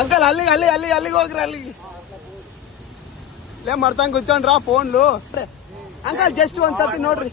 uncle ಅಲ್ಲಿಗೆ ಅಲ್ಲಿ ಅಲ್ಲಿ ಅಲ್ಲಿಗೆ ಹೋಗ್ರಿ ಅಲ್ಲಿಗೆ ಲೇ ಮರ್ತಂಗ್ ಕೂತ್ಕೊಂಡ್ರ ಫೋನ್ಲು ಅಂಕಲ್ ಜಸ್ಟ್ ಒಂದ್ಸತಿ ನೋಡ್ರಿ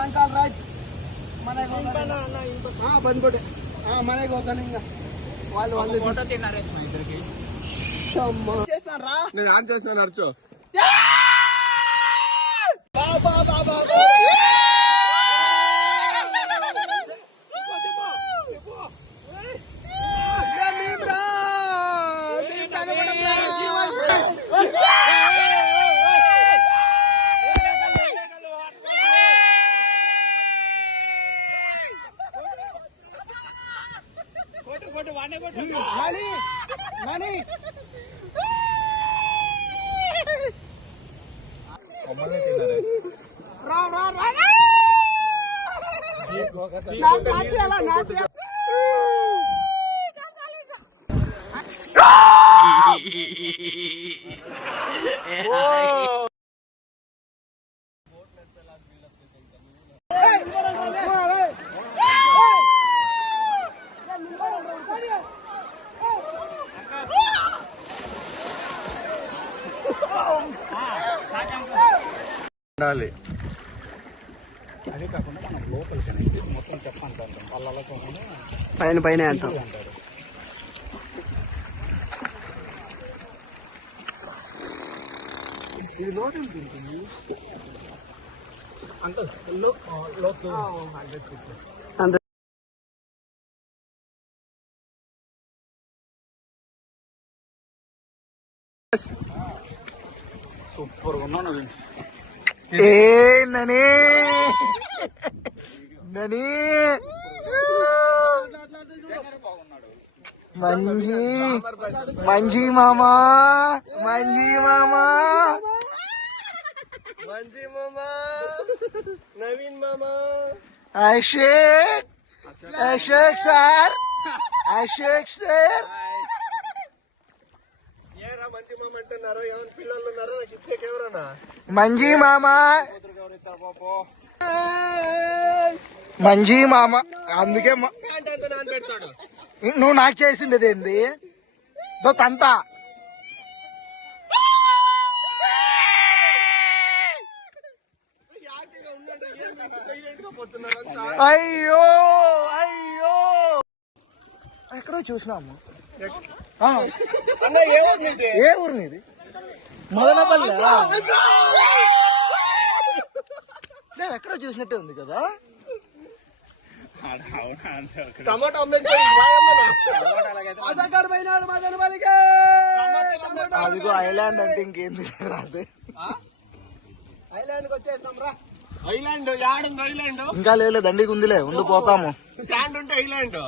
ಅಂಕಲ್ ರೈಟ್ ಮನೆಗೆ ಬಂದ್ಬಿಟ್ಟೆ ಮನೆಗೆ ಹೋಗೋಣ ಹಿಂಗ వాళ్ళు వాళ్ళు ఫోటో తిన్నారే మా ఇద్దరికి చేస్తారా నేను ఆన్ చేస్తాను అర్చు బాబా బాబా అదే కాకుండా మనం లోపలికి అనేసి మొత్తం చెప్పంటాం వాళ్ళ పైన పైన అంటారు ఇది లోతు ఉంటుంది అంత లోతు సూపర్ గా ఉన్నాను ఏ నని నని మంజీ మంజీ మామా మంజీ మామా మంజీ మామా నవీన్ మామా Ashok Ashok sir Ashok sir Manji మామ అంటున్నారు ఎవరు పిల్లలు ఉన్నారు నాకు ఇచ్చేకి ఎవరన్నా మంజీ మామ మంజీ మామ అందుకే నువ్వు నాకు చేసిండేది ఏంది తంత అయ్యో అయ్యో ఎక్కడో చూసినాము ఏ ఊరు నీది మదనపల్లి ఎక్కడో చూసినట్టే ఉంది కదా అదిగో ఐలాండ్ అంటే ఇంకేంది రాదు ఐలాండ్ వచ్చేసినాం రా ఐలాండ్ యాడుంది ఐలాండ్ ఇంకా లేదు దండికి ఉందిలే ముందు పోతాము స్టాండ్ ఉంటే ఐలాండ్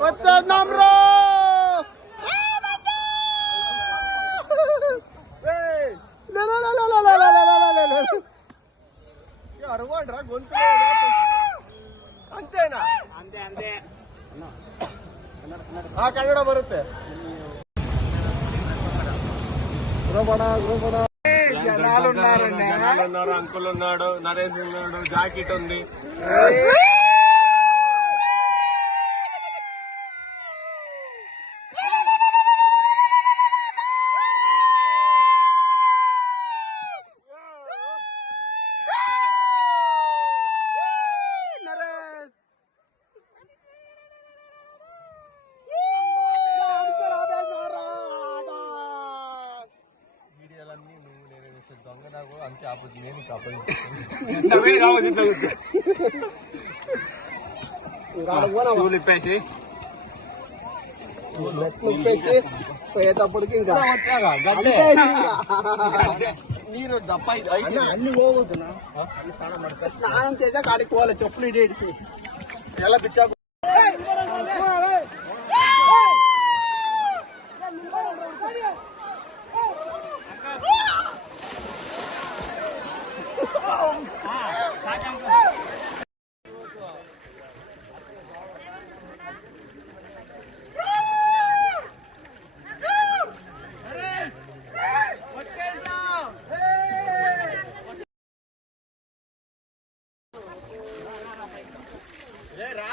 వచ్చేసినాం రో అరవాడ్రా గొంతు అంతేనా అంతే అంతే కన్నడ బರುತ್ತೆ జనాలు ఉన్నారు అంకుల్ ఉన్నాడు నరేష్ ఉన్నాడు జాకెట్ ఉంది ఇప్పేసి ఉప్పేసి పోయేటప్పటికి ఇంకా నీరు దప్ప అన్ని పోవద్దునా స్నానం చేసాక ఆడికి పోవాలి చెప్పులు ఇడేసి ఎలా పిచ్చా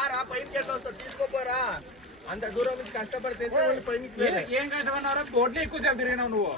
రా పైకి తీసుకోపోరా అంత దూరం నుంచి కష్టపడితే ఏం కష్టపడినారో బోట్లే ఎక్కువ తిరిగినావు నువ్వు